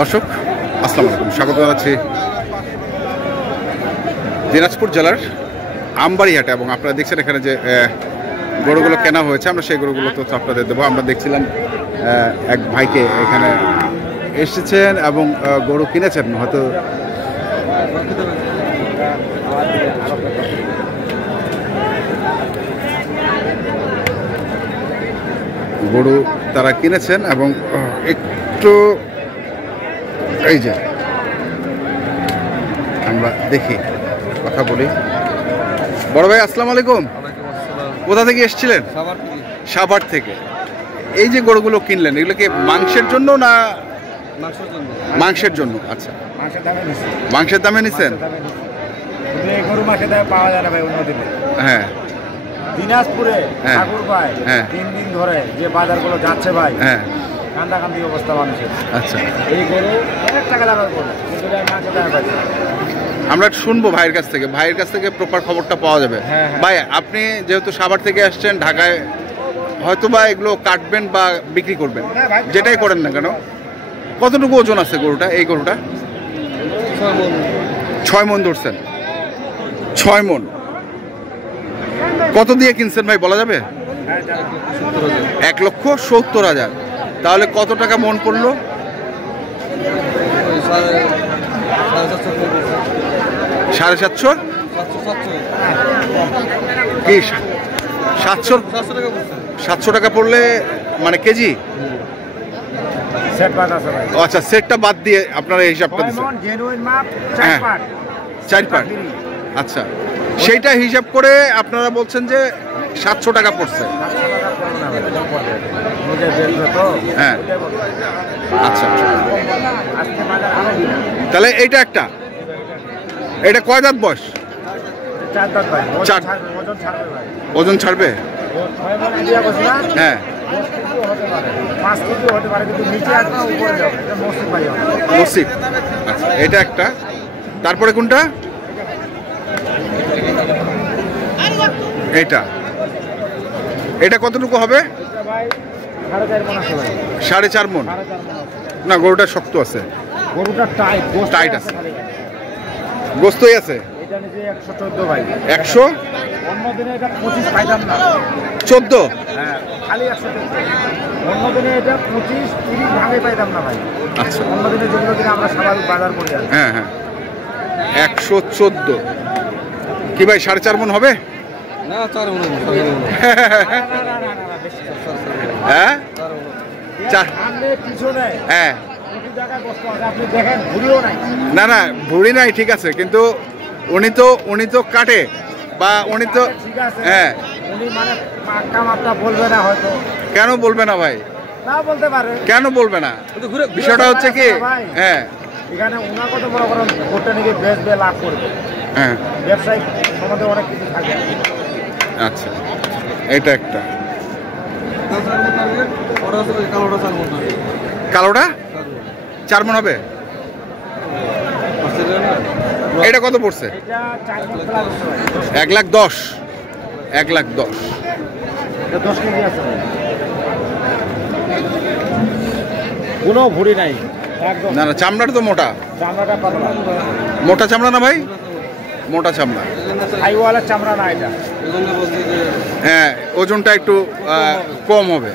দর্শক আসসালামু আলাইকুম, স্বাগত জানাচ্ছি দিনাজপুর জেলার আমবাড়ি হাটে। এবং আপনারা দেখছেন এখানে যে গরুগুলো কেনা হয়েছে, আমরা সেই গরুগুলো তো আপনাদের দেবো। আমরা দেখছিলাম এক ভাইকে এখানে এসেছেন এবং গরু কিনেছেন, হয়তো গরু তারা কিনেছেন এবং একটু এই যে আমরা দেখি, কথা বলি। বড় ভাই আসসালামু আলাইকুম, কোথা থেকে এসেছিলেন? সাভার থেকে। এই যে গরুগুলো কিনলেন, এগুলো কি মাংসের জন্য না? মাংসের জন্য। আচ্ছা, মাংসের দামে নিছেন? গরু মাংসের দামে পাওয়া যায় না ভাই অন্যদিনে। হ্যাঁ, দিনাজপুরে ঠাকুর ভাই 3 দিন ধরে যে বাজারগুলো যাচ্ছে ভাই, হ্যাঁ, কান্দাকান্দি অবস্থা মানুষের। আচ্ছা, এই গরু অনেক টাকা দামের গরু, কিন্তু মাংসের দামে পাই। আমরা শুনবো ভাইয়ের কাছ থেকে, ভাইয়ের কাছ থেকে প্রপার খবরটা পাওয়া যাবে। ভাই, আপনি যেহেতু সাভার থেকে আসছেন, ঢাকায় হয়তো বা এগুলো কাটবেন বা বিক্রি করবেন, যেটাই করেন না কেন, কতটুকু ওজন আছে গরুটা? এই গরুটা 6 মণ ধরছেন। 6 মণ কত দিয়ে কিনছেন ভাই, বলা যাবে? 1,70,000। তাহলে কত টাকা মণ পড়লো? 750 কি 700 টাকা পড়লে মানে কেজি? আচ্ছা, সেটটা বাদ দিয়ে আপনারা এই হিসাবটা দিচ্ছেন? হ্যাঁ, 4 পাট। আচ্ছা, সেইটা হিসাব করে আপনারা বলছেন যে 700 টাকা পড়ছে। হ্যাঁ, আচ্ছা, তাহলে এইটা একটা, এটা কয় দাঁত বয়স? 4 ওজন ছাড়বে? হ্যাঁ, মসজিদ। আচ্ছা, এটা একটা। তারপরে কোনটা? এটা এটা কতটুকু হবে? 4.5 মণ। না, গরুটা শক্ত আছে, গরুটা টাইট আছে, গোস্তই আছে। 114 ভাই। 100? অন্যদিনে এটা 25 পাইতাম না। 14? হ্যাঁ, খালি 114। অন্যদিনে এটা 25-30 ভাগে পাইতাম না ভাই। আচ্ছা, অন্যদিনে যেগুলো দিনে আমরা স্বাভাবিক বাজার করি। হ্যাঁ হ্যাঁ, 114 কি ভাই 4.5 মণ হবে? না, 4 মণ। হ্যাঁ, 4। হ্যাঁ, না না, ভুড়ি নাই, ঠিক আছে, কিন্তু উনি তো কাটে বা উনি তো, হ্যাঁ, বলবে না হয়তো। কেন বলবে না ভাই? না, বলতে পারে। কেন বলবে না? বিষয়টা হচ্ছে কি, হ্যাঁ, এখানে ওনার কত বড় বড় ভোটটা নিয়ে বেচবে, লাভ করবে। হ্যাঁ, ব্যবসায়িক সম্বন্ধে অনেক কিছু থাকে। আচ্ছা, এটা একটা। কালোটা 4 মণ হবে? এটা কত পড়ছে? 1,10,000। 1,10,000 10 কেজি আছে, কোনো ভুড়ি নাই। না না, চামড়াটা তো মোটা, চামড়াটা পাতলা। মোটা চামড়া না ভাই? মোটা চামড়া, হাইওয়ালা চামড়া না এটা। হ্যাঁ, ওজনটা একটু কম হবে।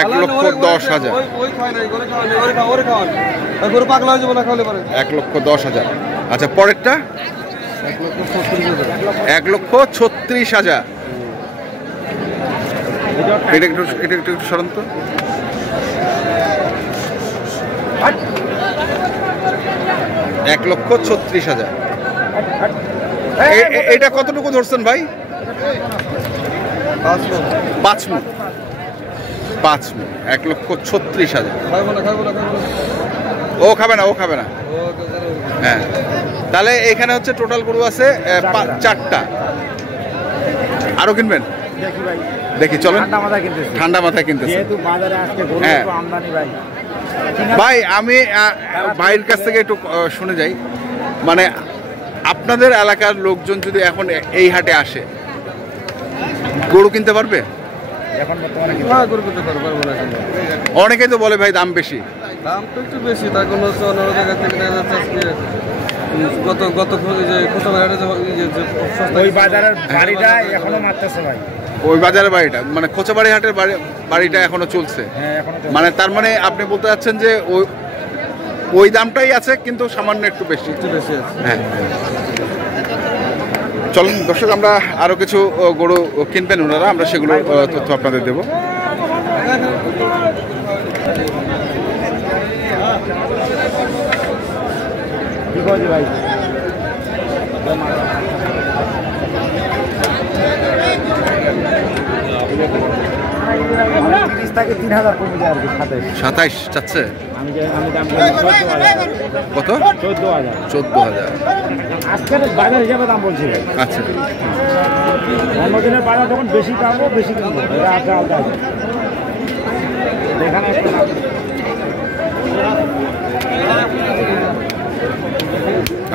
1,10,000। 1,10,000। আচ্ছা, পরেরটা 1,36,000। এটা একটু সরান তো। $1,36,000। এটা কতটুকু ধরছেন ভাই? 5 মণ। 5 মণ, 1,36,000। ও খাবে না, ও খাবে না। হ্যাঁ, তাহলে এখানে হচ্ছে টোটাল গরু আছে 4টা। আরো কিনবেন? দেখি, চলেন। ঠান্ডা মাথায় কিনতেছি। হ্যাঁ ভাই, আমি ভাইয়ের কাছ থেকে একটু শুনে যাই, মানে আপনাদের এলাকার লোকজন যদি এখন এই হাটে আসে, গরু কিনতে পারবে? এখন বর্তমানে অনেকেই তো বলে ভাই দাম বেশি, দাম তো একটু বেশি, তার কোনো হচ্ছে অন্য জায়গা থেকে দেখা যাচ্ছে আজকে গত যে কোথাবাড়িতে ওই বাজারের বাড়িটা এখনো মারতেছে ভাই। ওই বাজারের বাড়িটা মানে কোচাবাড়ি হাটের বাড়িটা এখনো চলছে। হ্যাঁ এখনো চলছে। মানে তার মানে আপনি বলতে চাচ্ছেন যে ওই দামটাই আছে কিন্তু সামান্য একটু বেশি আছে। হ্যাঁ, চলুন দর্শক আমরা আরো কিছু গরু কিনবেন ওনারা, আমরা সেগুলো তথ্য আপনাদের দেব। ভাই থেকে 3000 কমে যায় আর কি। 27 চাচ্ছে, আমি দাম 14,000। কত? 14,000। 14,000 আজকের বাজার হিসাবে দাম বলছি। আচ্ছা, অন্যদিনের বাজার যখন বেশি পাবো বেশি কিনবো, এটা আলাদা আলাদা আছে। এখানে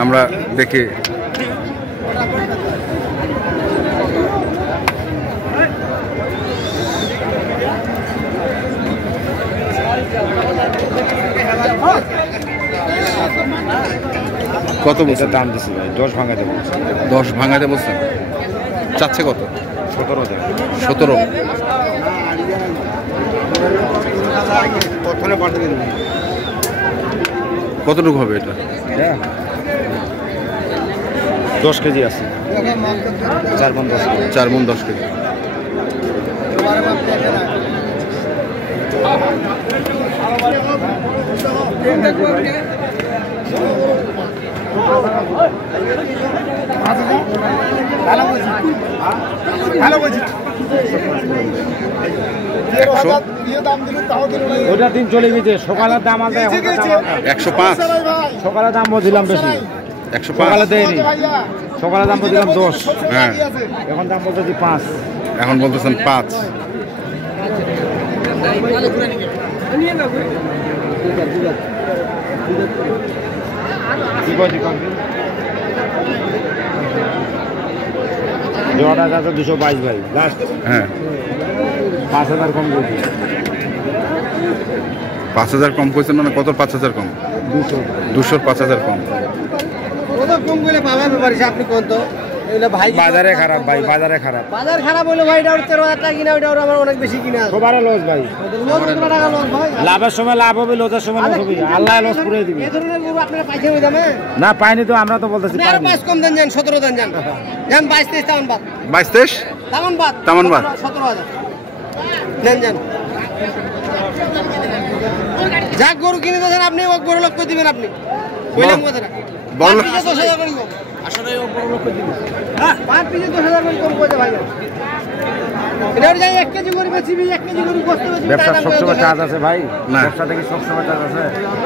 আমরা দেখি কত বলছে দাম দিচ্ছি ভাই, 10 ভাঙাতে বলছি। 10 ভাঙাতে বলছেন, চাচ্ছে কত? 17,000। 17। কতটুকু হবে এটা? 10 কেজি আছে, 4 মণ 10 কেজি। 4 মণ 10 কেজি। ওটার দিন চলে গেছে, সকালের দাম আছে 105। সকালের দাম বলছিলাম বেশি, 105 সকালে দেয়নি। সকালের দাম বলছিলাম 10, হ্যাঁ এখন দাম বলতেছি 5। এখন বলতেছেন 5। জোয়াটা আছে 222 ভাই লাস্ট। হ্যাঁ 5,000 কম করছি। 5000 কম করেছেন মানে কত? 5000 কম, 200 5000 কম। কম করে পাবেন পারিস আপনি কোন তো ভাই বাজারে খারাপ ভাই, বাজারে খারাপ। বাজার খারাপ হলো ভাই, এটা 13,000 টাকা কিনা, ওটা আমার অনেক বেশি কিনা। সবারই লস ভাই, টাকা লস ভাই। লাভের সময় লাভ হবে, লসের সময় লস হবে, আল্লাহ লস করে দিবে। এই ধরনের গরু আপনারা পাইছেন ওই দামে? না পাইনি তো, আমরা তো বলতেছি আর 5 কম দেন, যান 17 দেন, যান 22 23 তামান বাদ, 22 23 তামান বাদ 17,000 দেন, যান। যা গরু কিনে দেন আপনি, ও গরু লোক করে দিবেন আপনি। কইলাম কথাটা বল 10,000 করে কম। আসলে ও গরু লোক করে দিবেন। হ্যাঁ 5 পিছে 10,000 করে কম করে ভাই। এটা যাই 1 কেজি গরু বেচি, 1 কেজি গরু বসতে বেচি। ব্যবসা সবসময় চার্জ আছে ভাই, না ব্যবসা থেকে সবসময় চার্জ আছে,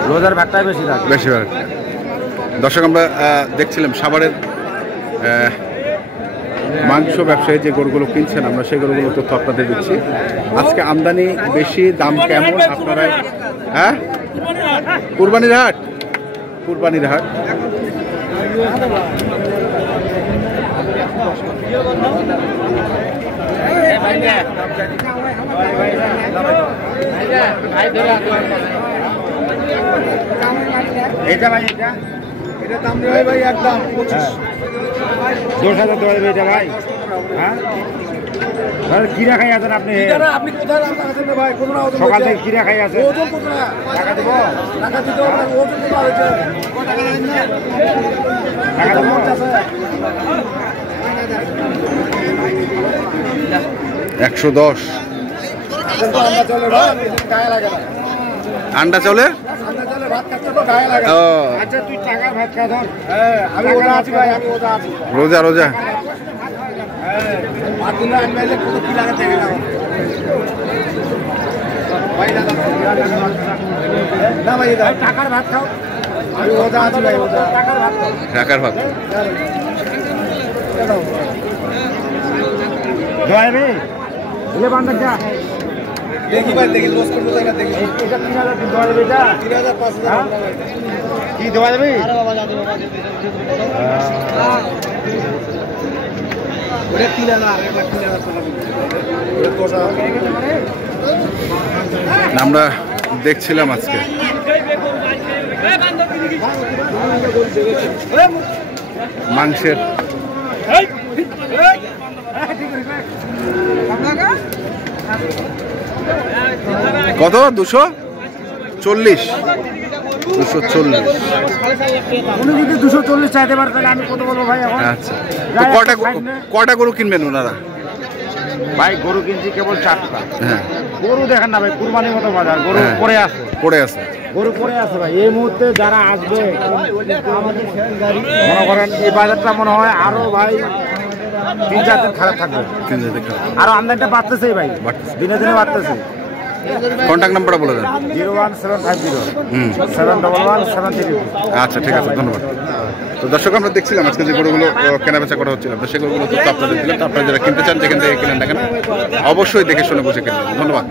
রোজার ভাগটাই বেশি থাকে। বেশিরভাগ। দর্শক আমরা দেখছিলাম সাভারের মাংস ব্যবসায়ী যে গরুগুলো কিনছেন, আমরা সেই গরুগুলো তথ্য আপনাদের দিচ্ছি। আজকে আমদানি বেশি, দাম কেমন আপনারা? হ্যাঁ কুরবানির হাট, কুরবানির হাট। এটা ভাই, এটা দাম দেবে ভাই একদম 10,000 দেওয়া যাবে এটা ভাই। হ্যাঁ কিরা খাই আছেন আপনি? আপনি কোথায় দাম রাখছেন ভাই? সকাল থেকে কিরা খাই আছেন? ওজন কত টাকা দেবো, টাকা দিতে হবে, ওজন কত আছে? কত টাকা দেন না? টাকা দেবো। 110 আমরা চলে ভাই, গায়ে লাগে না। আন্ডা চলে। আমরা চলে ভাত খাচ্ছে তো গায়ে লাগে। ও আচ্ছা তুই টাকার ভাত খা ধর। হ্যাঁ আমি ওটা আছি ভাই, আমি ওটা আছি। রোজা রোজা হ্যাঁ ভাত দিলে আনবে কত কি লাগে দেখে নাও ভাই। না ভাই টাকার ভাত খাও। আমি ওটা আছি ভাই, ওটা টাকার ভাত খাও। ঢাকার ভাত। দয়াবে এলে বান্দা যা দেখি ভাই, দেখি লস করবো তাই না, দেখি। এটা 3,000 দেওয়া যাবে, এটা 3,000 5,000 কি দেওয়া যাবে? আরে বাবা যা দেবো, ওটা 3,000 এটা 3,000 টাকা দিবি। ওটা আমরা দেখছিলাম আজকে মাংসের কত 240 উনি যদি 240 চাইতে পারে তাহলে আমি কত বলবো ভাই এখন? আচ্ছা, তো কটা গরু কিনবেন ওনারা? ভাই গরু কিনছি কেবল 4টা। হ্যাঁ, গরু দেখেন না ভাই, কুরবানির মতো বাজার, গরু হ্যাঁ। পড়ে আছে, গরু পড়ে আছে ভাই। এই মুহূর্তে যারা আসবে মনে করেন এই বাজারটা মনে হয় আরো ভাই 3-4 দিন খারাপ থাকবে। আরো আমদানিটা বাড়তেছে ভাই, দিনে দিনে বাড়তেছে। কন্ট্যাক্ট নাম্বারটা বলে দেন। 01750 আচ্ছা, ঠিক আছে, ধন্যবাদ। তো দর্শক, আমরা দেখছিলাম আজকে যে গরুগুলো কেনা বেচা করা হচ্ছিল, সেই গরুগুলো তো আপনাদের দিলাম। তো আপনারা যারা কিনতে চান, যেখান থেকে কিনেন না কেন, অবশ্যই দেখে শুনে বুঝে কিনবেন। ধন্যবাদ।